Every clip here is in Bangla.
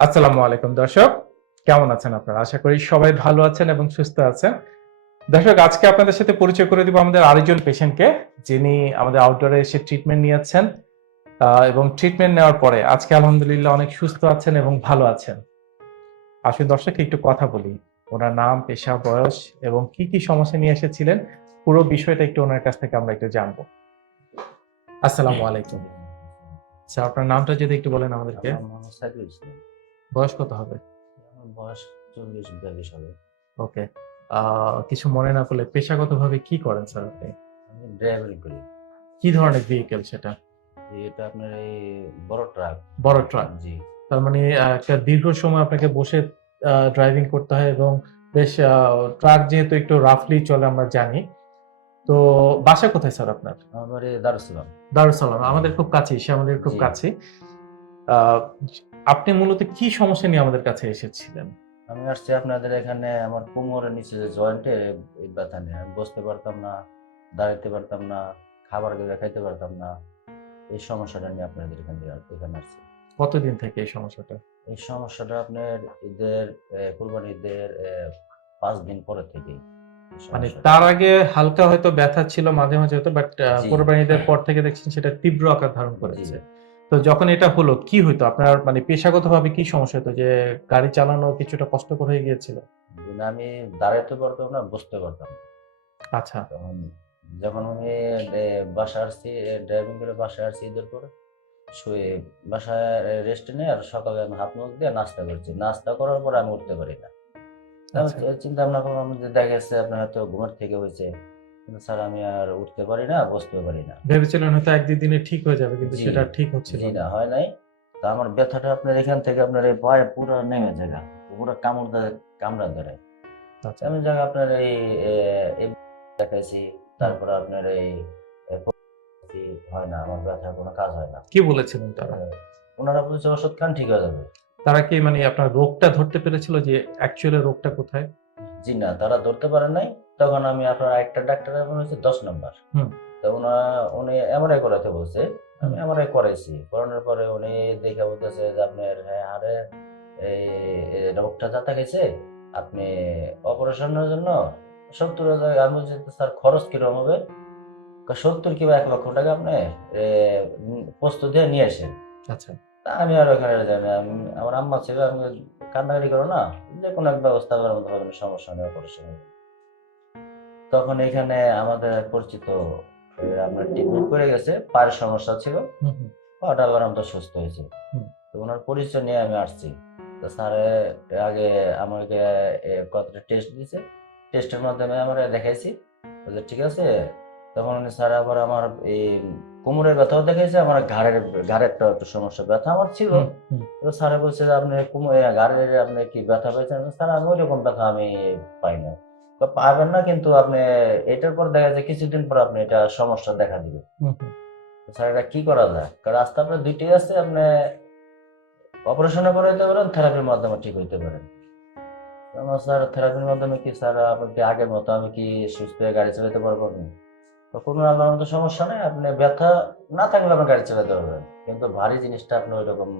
আসসালামু আলাইকুম দর্শক, কেমন আছেন আপনারা? আশা করি সবাই ভালো আছেন এবং সুস্থ আছেন। দর্শক, আজকে আপনাদের সাথে পরিচয় করে দিব আমাদের আরেকজন পেশেন্টকে যিনি আমাদের আউটডোরে এসে ট্রিটমেন্ট নিয়েছেন। এবং ট্রিটমেন্ট নেওয়ার পরে আজকে আলহামদুলিল্লাহ অনেক সুস্থ আছেন এবং ভালো আছেন। আসলে দর্শককে একটু কথা বলি। ওনার নাম, পেশা, বয়স এবং কি কি সমস্যা নিয়ে এসেছিলেন, পুরো বিষয়টা একটু ওনার কাছ থেকে আমরা একটু জানব। আসসালামু আলাইকুম। স্যার, আপনার নামটা যদি একটু বলেন আমাদেরকে। বয়স কত হবে? আমার বয়স চল্লিশ বিয়াল্লিশ হবে। ওকে। কিছু মনে না করলে পেশাগতভাবে কি করেন স্যার আপনি? আমি ড্রাইভারিং করি। কি ধরনের ভেহিকেল সেটা? এটা আপনার এই বড় ট্রাক। বড় ট্রাক। জি। তার মানে একটা দীর্ঘ সময় আপনাকে বসে ড্রাইভিং করতে হয় এবং বেশ ট্রাক যেহেতু একটু রাফলি চলে আমরা জানি। তো বাসা কোথায় স্যার আপনার? আমার দারুসালাম দারুসালাম আমাদের খুব কাছে সে আমাদের খুব। কাছে আহ, আপনি মূলত কি সমস্যা নিয়ে আমাদের কাছে এসেছিলেন? আমি আসছি আপনাদের এখানে আমার কোমরের নিচে যে জয়েন্টে এই ব্যথা নিয়ে। আমি বসতে পারতাম না দাঁড়াতে পারতাম না খাবার গেলে খাইতে পারতাম না। এই সমস্যাটা নিয়ে আপনাদের এখান থেকে এখানে আসছি। কতদিন থেকে এই সমস্যাটা? এই সমস্যাটা আপনার ঈদের কুরবানি ঈদের পাঁচ দিন পরে থেকেই এই মানে তার আগে হালকা হয়তো ব্যথা ছিল মাঝে মাঝে হয়তো বাট। কোরবানিদের পর থেকে দেখছেন সেটা তীব্র আকার ধারণ করেছে। তো যখন এটা হলো কি হতো আপনার মানে পেশাগতভাবে কি সমস্যা হতো যে গাড়ি চালানো কিছুটা কষ্টকর হয়ে গিয়েছিল? আমি দাঁড়াইতে পারতাম না বসতে পারতাম আচ্ছা। তখন যখন আমি এ, বাসায় আসছি ড্রাইভিং করে বাসায় আসছি ঈদের পরে শুয়ে বাসায় রেস্ট নিয়ে আর সকালে আমি হাত মুখ দিয়ে নাস্তা করছি। নাস্তা করার পরে আমি উঠতে পারি না। আচ্ছা। চিন্তা ভাবনা করলাম যে দেখা যাচ্ছে আপনার হয়তো ঘুমের থেকে হয়েছে। কিন্তু স্যার আমি আর উঠতে পারি না বসতে পারি না। ভেবেছিলেন হয়তো এক দুই দিনে ঠিক হয়ে যাবে কিন্তু জি। সেটা ঠিক হচ্ছিল জি না। না হয় নাই। তা আমার ব্যথাটা আপনার এখান থেকে আপনার এই পায়ে পুরো নেমে যায় পুরো কামড় দেয় কামড়া ধরে। আচ্ছা। আমি যাক আপনার এই এ, এই দেখাইছি তারপরে আপনার এই এ, হয় না আমার ব্যথার কোনো কাজ হয় না। কি বলেছিলেন তারা? ওনারা বলছে ওষুধ খান ঠিক হয়ে যাবে। তারা কি মানে আপনার রোগটা ধরতে পেরেছিল যে অ্যাকচুয়ালি রোগটা কোথায়? জি না তারা ধরতে পারে নাই। তখন আমি আপনার একটা ডাক্তার হচ্ছে দশ নম্বর। তো উনি এমআরআই করাতে বলছে। আমি। এমআরআই করাইছি। করানোর পরে উনি দেখে বলতেছে যে আপনার হ্যাঁ হাড়ে এই এই রোগটা যাতা গেছে আপনি অপারেশনের জন্য সত্তর হাজার আমি স্যার খরচ কীরকম হবে? সত্তর কিংবা এক লক্ষ টাকা আপনি প্রস্তুত দিয়ে নিয়ে আসেন। আচ্ছা। তা আমি আর ওখানে জানি আমি আমার আম্মা ছিল আমি কান্নাকাটি করো না। যে কোনো এক ব্যবস্থা করার মতো হবে সমস্যা নেই অপারেশন তখন এখানে আমাদের পরিচিত আপনার ট্রিটমেন্ট করে গেছে পায়ের সমস্যা ছিল। ওটা আল্লাহর রহমতে সুস্থ হয়েছে। তো ওনার পরিচয় নিয়ে আমি আসছি। তো স্যারে আগে আমাকে কতটা টেস্ট দিয়েছে টেস্টের মাধ্যমে আমরা দেখাইছি। বলছে ঠিক আছে। তখন উনি স্যার আবার আমার এই কোমরের ব্যথাও দেখাইছে আমার ঘাড়ের ঘাড়ের একটা একটু সমস্যা ব্যথা আমার ছিল। তো স্যারে বলছে যে আপনি কোমর ঘাড়ের আপনি কি ব্যথা পেয়েছেন স্যার আমি ওই রকম ব্যথা আমি পাই না তো পাবেন না কিন্তু আপনি এটার পর দেখা যায় কিছুদিন পর আপনি এটা সমস্যা দেখা দিবে। স্যার এটা কি করা যায়? কারণ রাস্তা আপনার দুইটাই আছে আপনি অপারেশনে করে দিতে পারেন থেরাপির মাধ্যমে ঠিক হইতে পারেন। আমার স্যার থেরাপির মাধ্যমে কি স্যার আপনি আগের মতো আমি কি সুস্থ হয়ে গাড়ি চালাতে পারব না তো কোনো আল্লাহর মতো সমস্যা নেই আপনি ব্যথা না থাকলে আপনি গাড়ি চালাতে পারবেন। কিন্তু ভারী জিনিসটা আপনি ওই রকম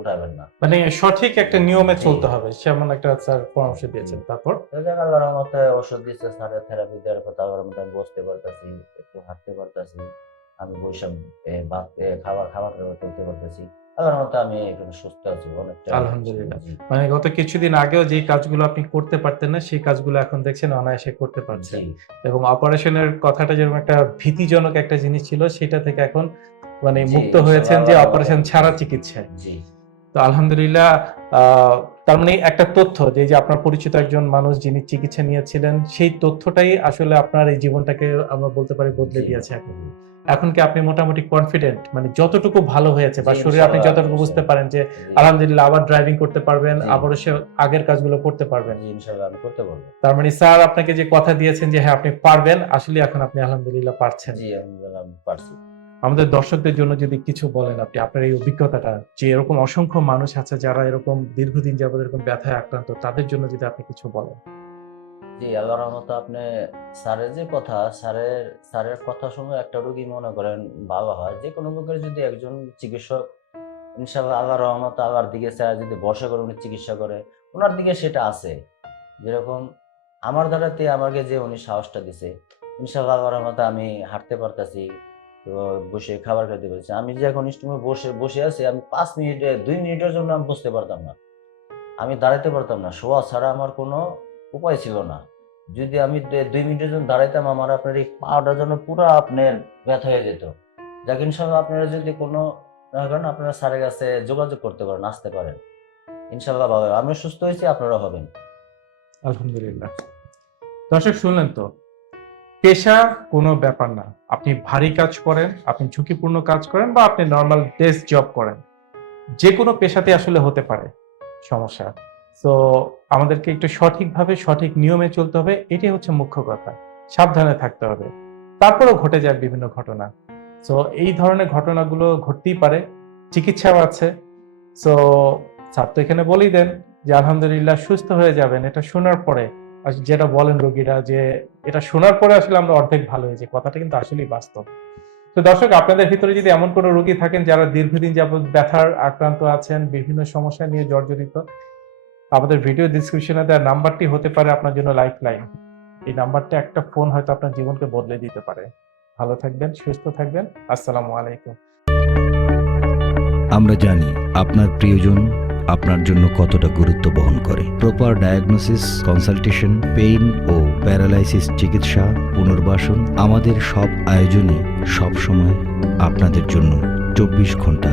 উঠাবেন না। মানে সঠিক একটা নিয়মে চলতে হবে সেমন একটা স্যার পরামর্শ দিয়েছেন তারপর? তো আল্লাহর মতে ওষুধ দিচ্ছে স্যারের থেরাপি দেওয়ার কথা আবার মতো আমি বসতে পারতেছি একটু হাঁটতে পারতেছি আমি বৈষম ভাত খাবার খাবার করতে পারতেছি। মতো আমি সুস্থ আছি অনেকটা আলহামদুলিল্লাহ। মানে গত কিছুদিন আগেও যে কাজগুলো আপনি করতে পারতেন না সেই কাজগুলো এখন দেখছেন অনায়াসে করতে পারছেন। এবং অপারেশনের কথাটা যেরকম একটা ভীতিজনক একটা জিনিস ছিল সেটা থেকে এখন মানে মুক্ত হয়েছেন যে অপারেশন ছাড়া চিকিৎসায়। জি। তো আলহামদুলিল্লাহ আহ, তার মানে একটা তথ্য যে যে আপনার পরিচিত একজন মানুষ যিনি চিকিৎসা নিয়েছিলেন সেই তথ্যটাই আসলে আপনার এই জীবনটাকে আমরা বলতে পারি বদলে দিয়েছে এখন। এখন কি আপনি মোটামুটি কনফিডেন্ট মানে যতটুকু ভালো হয়েছে বা শরীরে আপনি যতটুকু বুঝতে পারেন যে আলহামদুলিল্লাহ আবার ড্রাইভিং করতে পারবেন জি। আবারও সে আগের কাজগুলো করতে পারবেন। ইনশাআল্লাহ আমি করতে পারব। তার মানে স্যার আপনাকে যে কথা দিয়েছেন যে হ্যাঁ আপনি পারবেন আসলে এখন আপনি আলহামদুলিল্লাহ পারছেন। জি আলহামদুলিল্লাহ আমি পারছি। আমাদের দর্শকদের জন্য যদি কিছু বলেন আপনি আপনার এই অভিজ্ঞতাটা যে এরকম অসংখ্য মানুষ আছে যারা এরকম দীর্ঘদিন যাবত এরকম ব্যথায় আক্রান্ত তাদের জন্য যদি আপনি কিছু বলেন। জি, আল্লাহর রহমতে আপনি স্যারের যে কথা, স্যারের স্যারের কথা শুনে একটা রোগী মনে করেন ভালো হয়। যে কোনো প্রকার যদি একজন চিকিৎসক ইনশাল্লাহ আল্লাহ রহমত আল্লাহর দিকে স্যার যদি বসে করে উনি চিকিৎসা করে ওনার দিকে সেটা আছে। যেরকম আমার দ্বারাতে আমাকে যে উনি সাহসটা দিছে ইনশাল্লাহ আল্লাহ রহমত আমি হাঁটতে পারতাছি বসে খাবার খেতে পারছি। আমি যে এখন স্টুমে বসে বসে আছি, আমি পাঁচ মিনিটে, দুই মিনিটের জন্য আমি বুঝতে পারতাম না। আমি দাঁড়াতে পারতাম না। শোয়া ছাড়া আমার কোনো উপায় ছিল না। যদি আমি দুই মিনিটের জন্য দাঁড়াইতাম, আমার আপনার এই পাওয়াটা যেন পুরো আপনার ব্যথা হয়ে যেত। যাক, ইনশাল্লাহ আপনারা যদি কোনো, না করেন আপনারা স্যারের কাছে যোগাযোগ করতে পারেন, আসতে পারেন। ইনশাল্লাহ ভালো। আমিও সুস্থ হয়েছি আপনারা হবেন। আলহামদুলিল্লাহ। দর্শক, শুনলেন তো? পেশা কোনো ব্যাপার না। আপনি ভারী কাজ করেন, আপনি ঝুঁকিপূর্ণ কাজ করেন বা আপনি নর্মাল ডেস্ক জব করেন। যে কোনো পেশাতে আসলে হতে পারে। সমস্যা। তো আমাদেরকে একটু সঠিকভাবে সঠিক নিয়মে চলতে হবে, এটাই হচ্ছে মুখ্য কথা। সাবধানে থাকতে হবে। তারপরেও ঘটে যায় বিভিন্ন ঘটনা। তো এই ধরনের ঘটনাগুলো ঘটতেই পারে, চিকিৎসাও আছে। স্যার তো এখানে বলেই দেন যে, আলহামদুলিল্লাহ সুস্থ হয়ে যাবেন। এটা শোনার পরে যেটা বলেন রোগীরা যে, এটা শোনার পরে আসলে আমরা অর্ধেক ভালো হয়েছি কথাটা কিন্তু আসলেই বাস্তব। তো দর্শক, আপনাদের ভিতরে যদি এমন কোনো রোগী থাকেন যারা দীর্ঘদিন যাবত ব্যথার আক্রান্ত আছেন, বিভিন্ন সমস্যা নিয়ে জর্জরিত আমাদের ভিডিও ডিসক্রিপশনে দেওয়ার নাম্বারটি হতে পারে আপনার জন্য লাইফ লাইন এই নাম্বারটা একটা ফোন হয়তো আপনার জীবনকে বদলে দিতে পারে। ভালো থাকবেন, সুস্থ থাকবেন। আসসালামু আলাইকুম। আমরা জানি আপনার প্রিয়জন আপনার জন্য কতটা গুরুত্ব বহন করে। প্রপার ডায়াগনোসিস কনসালটেশন পেইন ও প্যারালাইসিস চিকিৎসা, পুনর্বাসন আমাদের সব আয়োজনে সব সময় আপনাদের জন্য চব্বিশ ঘণ্টা